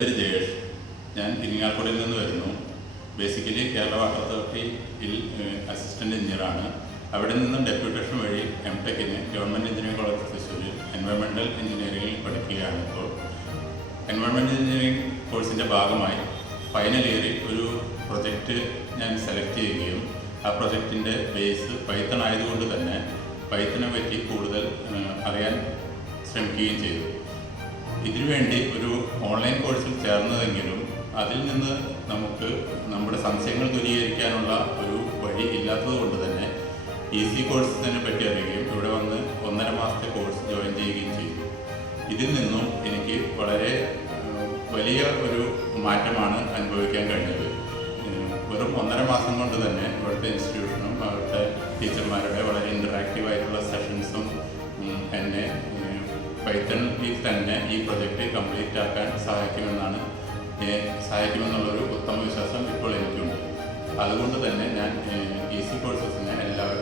പേര് ജയേഷ്. ഞാൻ ഇരിങ്ങാലക്കുടയിൽ നിന്ന് വരുന്നു. ബേസിക്കലി കേരള വാട്ടർ അതോറിറ്റിയിൽ അസിസ്റ്റൻ്റ് എഞ്ചിനീയറാണ്. അവിടെ നിന്നും ഡെപ്യൂട്ടേഷൻ വഴി എംടെക്കിന് ഗവൺമെൻറ് എഞ്ചിനീയറിംഗ് കോളേജ് തൃശ്ശൂരിൽ എൻവയോൺമെൻറ്റൽ എഞ്ചിനീയറിംഗിൽ പഠിക്കുകയാണ്. ഇപ്പോൾ എൻവയോൺമെൻറ്റൽ എഞ്ചിനീയറിംഗ് കോഴ്സിൻ്റെ ഭാഗമായി ഫൈനൽ ഇയറിൽ ഒരു പ്രൊജക്റ്റ് ഞാൻ സെലക്ട് ചെയ്യുകയും ആ പ്രൊജക്റ്റിൻ്റെ ബേസ് പൈത്തൺ ആയതുകൊണ്ട് തന്നെ പൈത്തനെ പറ്റി കൂടുതൽ അറിയാൻ ശ്രമിക്കുകയും ചെയ്തു. ഇതിനുവേണ്ടി ഒരു ഓൺലൈൻ കോഴ്സിൽ ചേർന്നതെങ്കിലും അതിൽ നിന്ന് നമുക്ക് നമ്മുടെ സംശയങ്ങൾ ദൂരീകരിക്കാനുള്ള ഒരു വഴി ഇല്ലാത്തത് കൊണ്ട് തന്നെ ഈസി കോഴ്സിനെ പറ്റി അറിയുകയും ഇവിടെ വന്ന് 1.5 മാസത്തെ കോഴ്സ് ജോയിൻ ചെയ്യുകയും ചെയ്തു. ഇതിൽ നിന്നും എനിക്ക് വളരെ വലിയ ഒരു മാറ്റമാണ് അനുഭവിക്കാൻ കഴിഞ്ഞത്. വെറും 1.5 മാസം കൊണ്ട് തന്നെ ഇവിടുത്തെ ഇൻസ്റ്റിറ്റ്യൂഷനും അവിടുത്തെ ടീച്ചർമാരുടെ വളരെ ഇൻറ്ററാക്റ്റീവായിട്ടുള്ള സെഷൻസും എന്നെ പൈത്തണിൽ തന്നെ ഈ പ്രൊജക്റ്റ് കംപ്ലീറ്റ് ആക്കാൻ സഹായിക്കുമെന്നുള്ളൊരു ഉത്തമ വിശ്വാസം ഇപ്പോൾ എനിക്കുണ്ട്. അതുകൊണ്ട് തന്നെ ഞാൻ ഈസി കോഴ്സസിനെ എല്ലാവർക്കും